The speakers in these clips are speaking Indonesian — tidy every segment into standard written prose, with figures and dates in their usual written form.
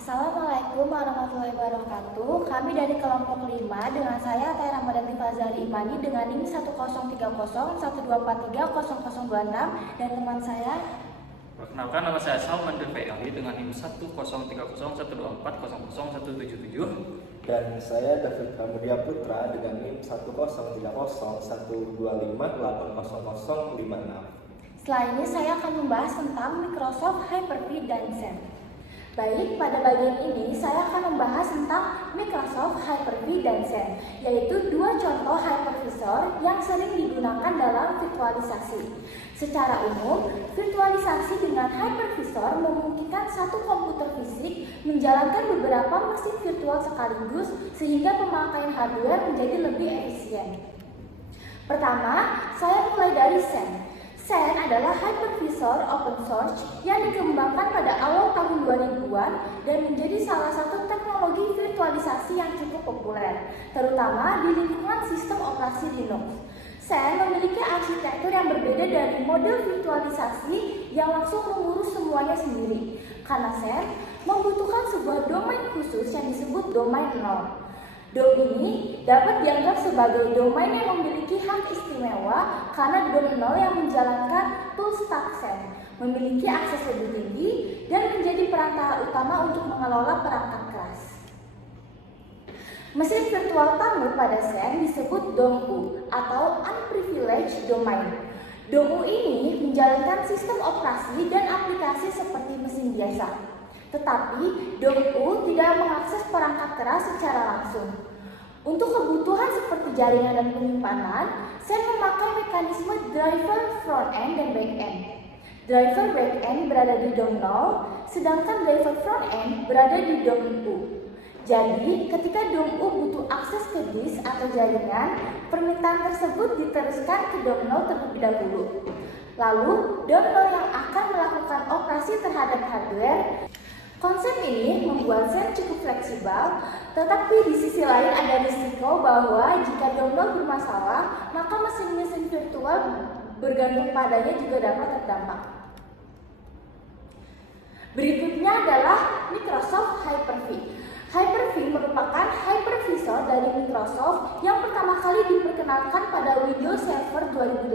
Assalamualaikum warahmatullahi wabarakatuh. Kami dari kelompok 5 dengan saya Teh Ramadanti Fazali Imani dengan NIM 103012430026 dan teman saya. Perkenalkan, nama saya Salman DPLI dengan NIM 103012400177 dan saya David Pramudia Putra dengan NIM 103012580056. Setelah ini saya akan membahas tentang Microsoft Hyper-V dan Xen. Baik, pada bagian ini saya akan membahas tentang Microsoft Hyper-V dan Xen, yaitu dua contoh hypervisor yang sering digunakan dalam virtualisasi. Secara umum, virtualisasi dengan hypervisor memungkinkan satu komputer fisik menjalankan beberapa mesin virtual sekaligus sehingga pemakaian hardware menjadi lebih efisien. Pertama, saya mulai dari Xen. Xen adalah hypervisor open source yang dikembangkan pada awal tahun 2000-an dan menjadi salah satu teknologi virtualisasi yang cukup populer, terutama di lingkungan sistem operasi Linux. Xen memiliki arsitektur yang berbeda dari model virtualisasi yang langsung mengurus semuanya sendiri, karena Xen membutuhkan sebuah domain khusus yang disebut domain 0. DOM ini dapat dianggap sebagai domain yang memiliki hak istimewa karena DOM 0 yang menjalankan full stack Xen, memiliki akses lebih tinggi dan menjadi perantara utama untuk mengelola perangkat keras. Mesin virtual tamu pada Xen disebut DOM-U atau Unprivileged Domain. DOM-U ini menjalankan sistem operasi dan aplikasi seperti mesin biasa. Tetapi DOM-U tidak mengakses perangkat keras secara langsung. Untuk kebutuhan seperti jaringan dan penyimpanan, Xen memakai mekanisme driver front-end dan back-end. Driver back-end berada di DOM 0, sedangkan driver front-end berada di DOM U. Jadi, ketika DOM U butuh akses ke disk atau jaringan, permintaan tersebut diteruskan ke DOM 0 terlebih dahulu. Lalu, DOM 0 yang akan melakukan operasi terhadap hardware. Konsep ini membuat Xen cukup fleksibel, tetapi di sisi lain ada risiko bahwa jika DOM 0 bermasalah, maka mesin-mesin virtual bergantung padanya juga dapat terdampak. Berikutnya adalah Microsoft Hyper-V. Hyper-V merupakan hypervisor dari Microsoft yang pertama kali diperkenalkan pada Windows Server 2008.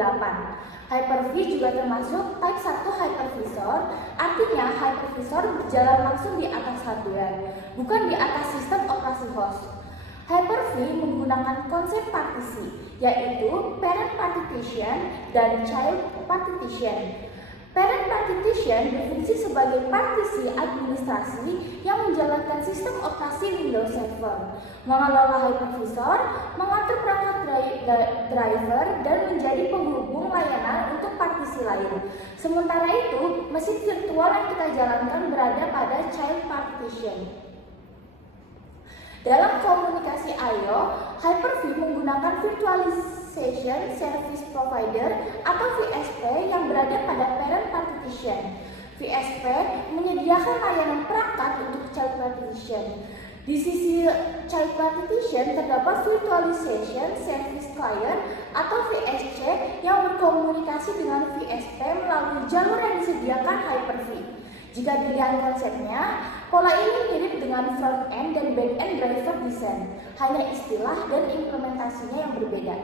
Hyper-V juga termasuk Type 1 hypervisor, artinya hypervisor berjalan langsung di atas hardware, bukan di atas sistem operasi host. Hyper-V menggunakan konsep partisi, yaitu parent partition dan child partition. Parent partition berfungsi sebagai partisi administrasi yang menjalankan sistem operasi Windows Server, mengelola hypervisor, mengatur perangkat driver, dan menjadi penghubung layanan untuk partisi lain. Sementara itu, mesin virtual yang kita jalankan berada pada child partition. Dalam komunikasi I/O, Hyper-V menggunakan Virtualization Service Provider atau VSP yang berada pada parent partition. VSP menyediakan layanan perangkat untuk child partition. Di sisi child partition terdapat Virtualization Service Client atau VSC yang berkomunikasi dengan VSP melalui jalur yang disediakan Hyper-V. Jika dilihat konsepnya, pola ini mirip dengan front-end dan back-end driver design, hanya istilah dan implementasinya yang berbeda.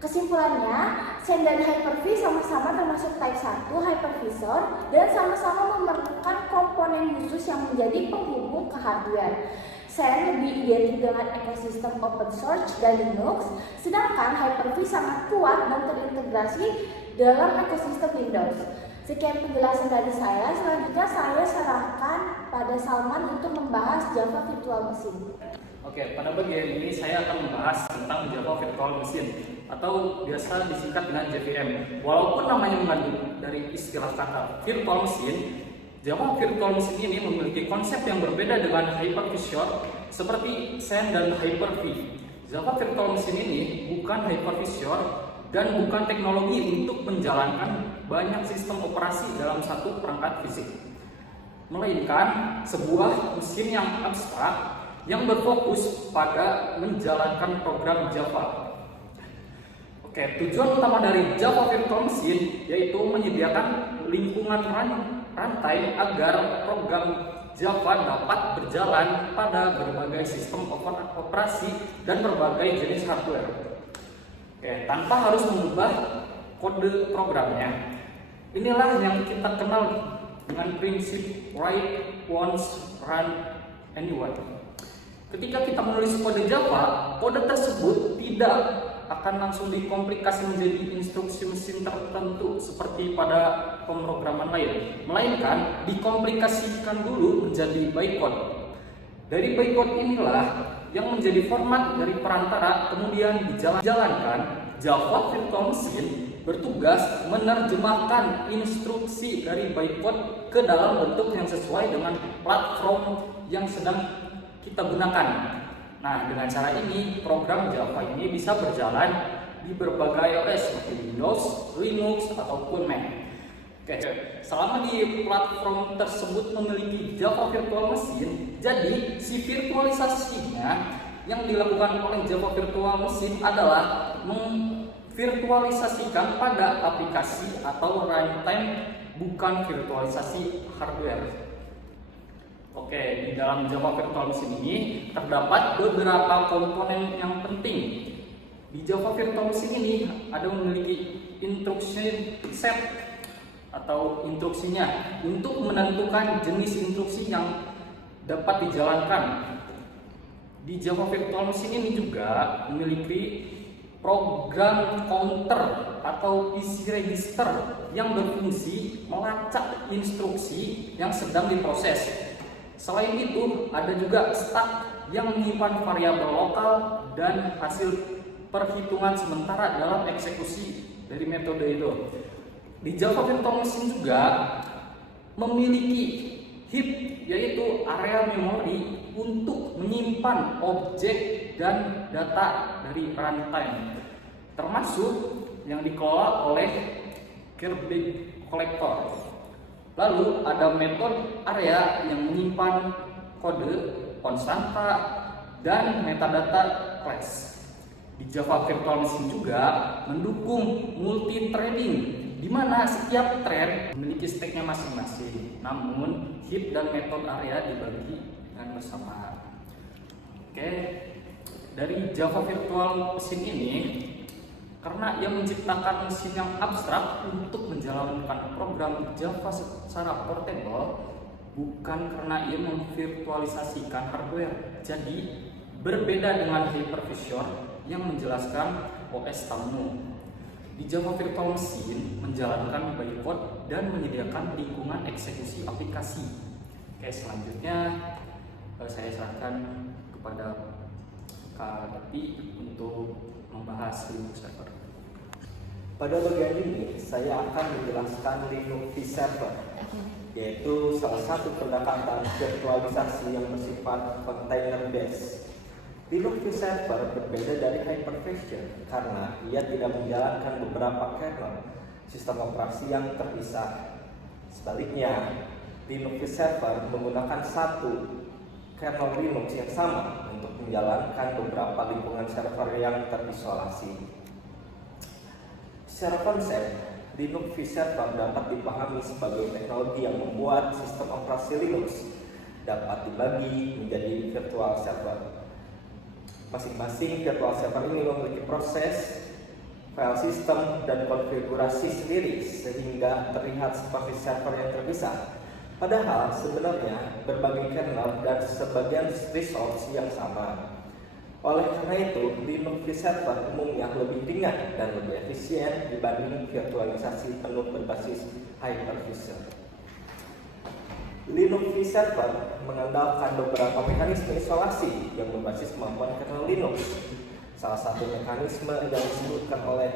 Kesimpulannya, Xen dan Hyper-V sama-sama termasuk Type 1 hypervisor dan sama-sama memerlukan komponen khusus yang menjadi penghubung ke hardware. Xen lebih identik dengan ekosistem open source dan Linux, sedangkan Hyper-V sangat kuat dan terintegrasi dalam ekosistem Windows. Sekian penjelasan dari saya, selanjutnya saya serahkan pada Salman untuk membahas Java Virtual Machine. Oke, pada bagian ini saya akan membahas tentang Java Virtual Machine atau biasa disingkat dengan JVM. Walaupun namanya mengandung dari istilah kata Virtual Machine, Java Virtual Machine ini memiliki konsep yang berbeda dengan hypervisor seperti Xen dan Hyper-V. Java Virtual Machine ini bukan hypervisor dan bukan teknologi untuk menjalankan banyak sistem operasi dalam satu perangkat fisik, melainkan sebuah mesin yang abstrak yang berfokus pada menjalankan program Java. Oke, tujuan utama dari Java Virtual Machine yaitu menyediakan lingkungan runtime agar program Java dapat berjalan pada berbagai sistem operasi dan berbagai jenis hardware. Oke, tanpa harus mengubah kode programnya. Inilah yang kita kenal dengan prinsip write once, run anywhere. Ketika kita menulis kode Java, kode tersebut tidak akan langsung dikomplikasi menjadi instruksi mesin tertentu seperti pada pemrograman lain, melainkan dikomplikasikan dulu menjadi bytecode. Dari bytecode inilah yang menjadi format dari perantara, kemudian dijalankan. Java Virtual Machine bertugas menerjemahkan instruksi dari bytecode ke dalam bentuk yang sesuai dengan platform yang sedang kita gunakan. Nah, dengan cara ini program Java ini bisa berjalan di berbagai OS seperti Windows, Linux, ataupun Mac. Oke, selama di platform tersebut memiliki Java Virtual Machine, jadi si virtualisasinya yang dilakukan oleh Java Virtual Machine adalah memvirtualisasikan pada aplikasi atau runtime, bukan virtualisasi hardware. Oke, di dalam Java Virtual Machine ini terdapat beberapa komponen yang penting. Di Java Virtual Machine ini ada memiliki instruction set atau instruksinya untuk menentukan jenis instruksi yang dapat dijalankan. Di Java Virtual Machine ini juga memiliki program counter atau isi register yang berfungsi melacak instruksi yang sedang diproses. Selain itu, ada juga stack yang menyimpan variabel lokal dan hasil perhitungan sementara dalam eksekusi dari metode itu. Di Java Virtual Machine juga memiliki heap, yaitu area memori untuk menyimpan objek dan data dari runtime, termasuk yang dikelola oleh garbage collector. Lalu ada metode area yang menyimpan kode, konstanta, dan metadata class. Di Java Virtual Machine juga mendukung multi-threading, di mana setiap thread memiliki stacknya masing-masing. Namun heap dan metode area dibagi dengan bersamaan. Oke, dari Java Virtual Machine ini, karena ia menciptakan mesin yang abstrak untuk menjalankan program Java secara portable, bukan karena ia memvirtualisasikan hardware. Jadi berbeda dengan hypervisor yang menjelaskan OS tamu. Di Java Virtual Machine menjalankan bytecode dan menyediakan lingkungan eksekusi aplikasi. Oke, selanjutnya saya serahkan kepada Kak Dati untuk membahas Linux server. Pada bagian ini, saya akan menjelaskan Linux server, yaitu salah satu pendekatan virtualisasi yang bersifat container based. Linux server berbeda dari hypervisor karena ia tidak menjalankan beberapa kernel sistem operasi yang terpisah. Sebaliknya, Linux server menggunakan satu kernel Linux yang sama untuk menjalankan beberapa lingkungan server yang terisolasi. Secara konsep, Linux server dapat dipahami sebagai teknologi yang membuat sistem operasi Linux dapat dibagi menjadi virtual server. Masing-masing virtual server ini memiliki proses, file system, dan konfigurasi sendiri sehingga terlihat seperti server yang terpisah. Padahal sebenarnya berbagai kernel dan sebagian resource yang sama. Oleh karena itu, Linux server umumnya lebih ringan dan lebih efisien dibanding virtualisasi penuh berbasis hypervisor. Linux server mengandalkan beberapa mekanisme isolasi yang berbasis kemampuan kernel Linux. Salah satu mekanisme yang disebutkan oleh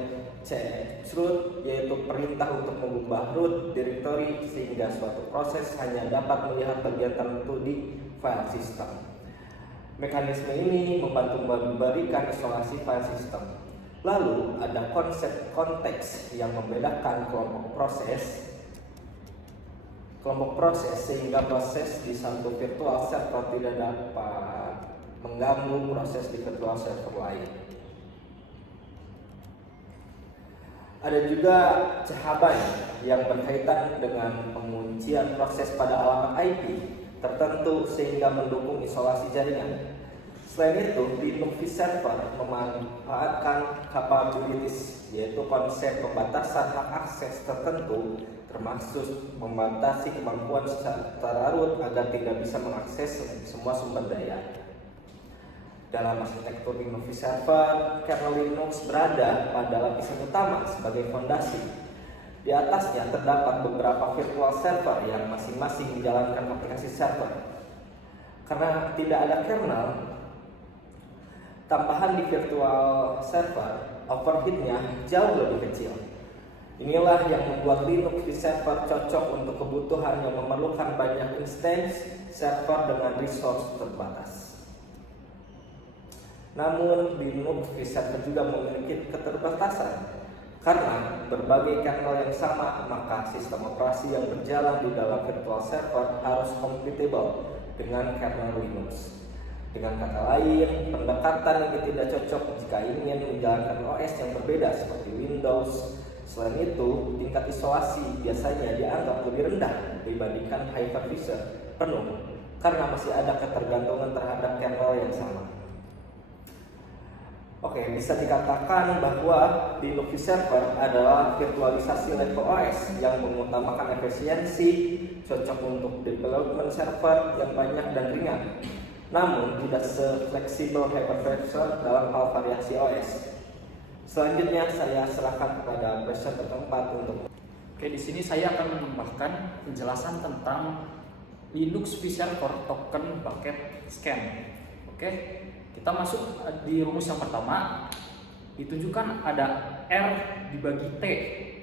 chroot, yaitu perintah untuk mengubah root directory sehingga suatu proses hanya dapat melihat bagian tertentu di file system. Mekanisme ini membantu memberikan isolasi file system. Lalu ada konsep konteks yang membedakan kelompok proses sehingga proses di satu virtual server tidak dapat mengganggu proses di virtual server lain. Ada juga Cahaban yang berkaitan dengan penguncian proses pada alamat IP tertentu sehingga mendukung isolasi jaringan. Selain itu, Linux vServer memanfaatkan capabilities, yaitu konsep pembatasan hak akses tertentu, termasuk membatasi kemampuan secara root agar tidak bisa mengakses semua sumber daya. Dalam arsitektur Linux vServer, kernel Linux berada pada lapisan utama sebagai fondasi. Di atasnya terdapat beberapa virtual server yang masing-masing menjalankan aplikasi server. Karena tidak ada kernel tambahan di virtual server, overhead-nya jauh lebih kecil. Inilah yang membuat Linux vServer cocok untuk kebutuhan yang memerlukan banyak instance server dengan resource terbatas. Namun Linux vServer juga memiliki keterbatasan. Karena berbagai kernel yang sama, maka sistem operasi yang berjalan di dalam virtual server harus compatible dengan kernel Linux. Dengan kata lain, pendekatan yang tidak cocok jika ingin menjalankan OS yang berbeda seperti Windows. Selain itu, tingkat isolasi biasanya dianggap lebih rendah dibandingkan hypervisor penuh karena masih ada ketergantungan terhadap kernel yang sama. Oke, bisa dikatakan bahwa Linux vServer adalah virtualisasi level OS yang mengutamakan efisiensi, cocok untuk development server yang banyak dan ringan. Namun tidak sefleksibel hypervisor dalam hal variasi OS. Selanjutnya saya serahkan kepada presenter keempat untuk. Oke, di sini saya akan menambahkan penjelasan tentang Linux vServer token bucket scan. Oke, kita masuk di rumus yang pertama. Ditunjukkan ada R dibagi T,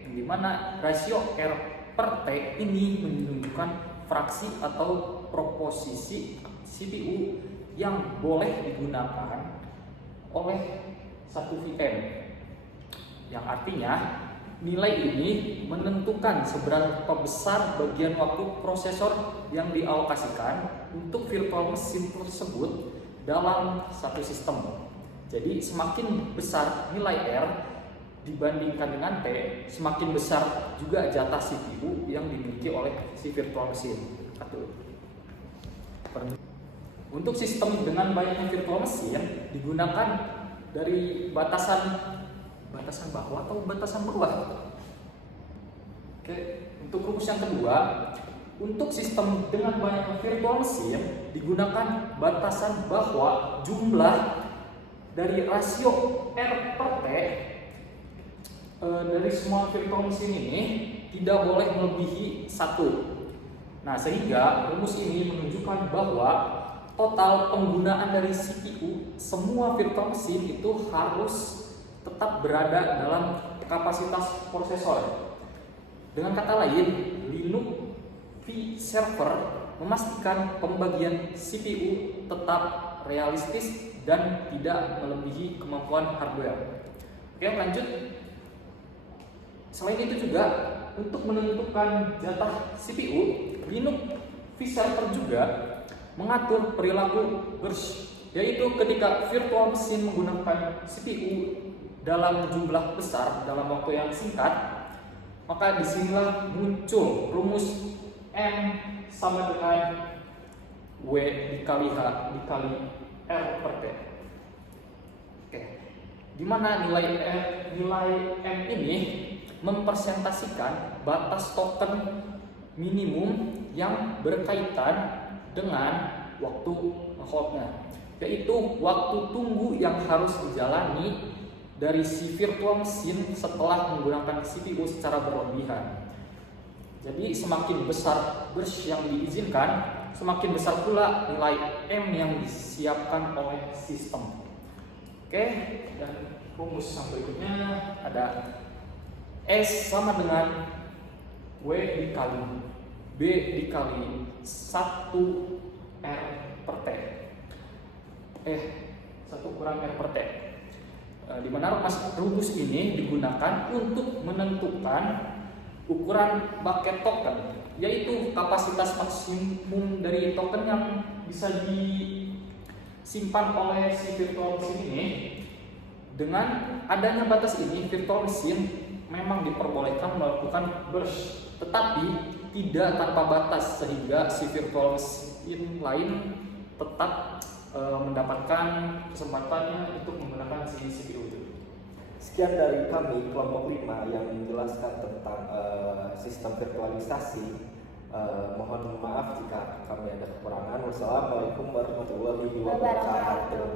yang dimana rasio R per T ini menunjukkan fraksi atau proposisi CPU yang boleh digunakan oleh satu VM, yang artinya nilai ini menentukan seberapa besar bagian waktu prosesor yang dialokasikan untuk virtual mesin tersebut dalam satu sistem. Jadi semakin besar nilai R dibandingkan dengan T, semakin besar juga jatah CPU yang dimiliki oleh si virtual mesin. Untuk sistem dengan banyaknya virtual mesin digunakan dari batasan bawah atau batasan bawah. Oke, untuk rumus yang kedua, untuk sistem dengan banyaknya virtual mesin digunakan batasan bahwa jumlah dari rasio R per T dari semua virtual mesin ini tidak boleh melebihi 1. Nah, sehingga rumus ini menunjukkan bahwa total penggunaan dari CPU semua virtual mesin itu harus tetap berada dalam kapasitas prosesor. Dengan kata lain, Linux vServer memastikan pembagian CPU tetap realistis dan tidak melebihi kemampuan hardware. Oke, lanjut. Selain itu juga untuk menentukan jatah CPU, Linux vServer juga mengatur perilaku burst, yaitu ketika virtual mesin menggunakan CPU dalam jumlah besar dalam waktu yang singkat, maka disinilah muncul rumus M sama dengan W dikali H dikali R per T. Oke, dimana nilai M ini mempresentasikan batas token minimum yang berkaitan dengan waktu holdnya, yaitu waktu tunggu yang harus dijalani dari si virtual mesin setelah menggunakan CPU secara berlebihan. Jadi semakin besar burst yang diizinkan, semakin besar pula nilai M yang disiapkan oleh sistem. Oke, dan rumus yang berikutnya ada S sama dengan W dikali B dikali 1 R per T. 1 kurang R per T. Di mana rumus ini digunakan untuk menentukan ukuran bucket token, yaitu kapasitas maksimum dari token yang bisa disimpan oleh si virtual mesin ini. Dengan adanya batas ini, virtual mesin memang diperbolehkan melakukan burst, tetapi tidak tanpa batas sehingga si virtual machine lain tetap mendapatkan kesempatannya untuk menggunakan si CPU itu. Sekian dari kami kelompok 5 yang menjelaskan tentang sistem virtualisasi. Mohon maaf jika kami ada kekurangan. Wassalamualaikum warahmatullahi wabarakatuh.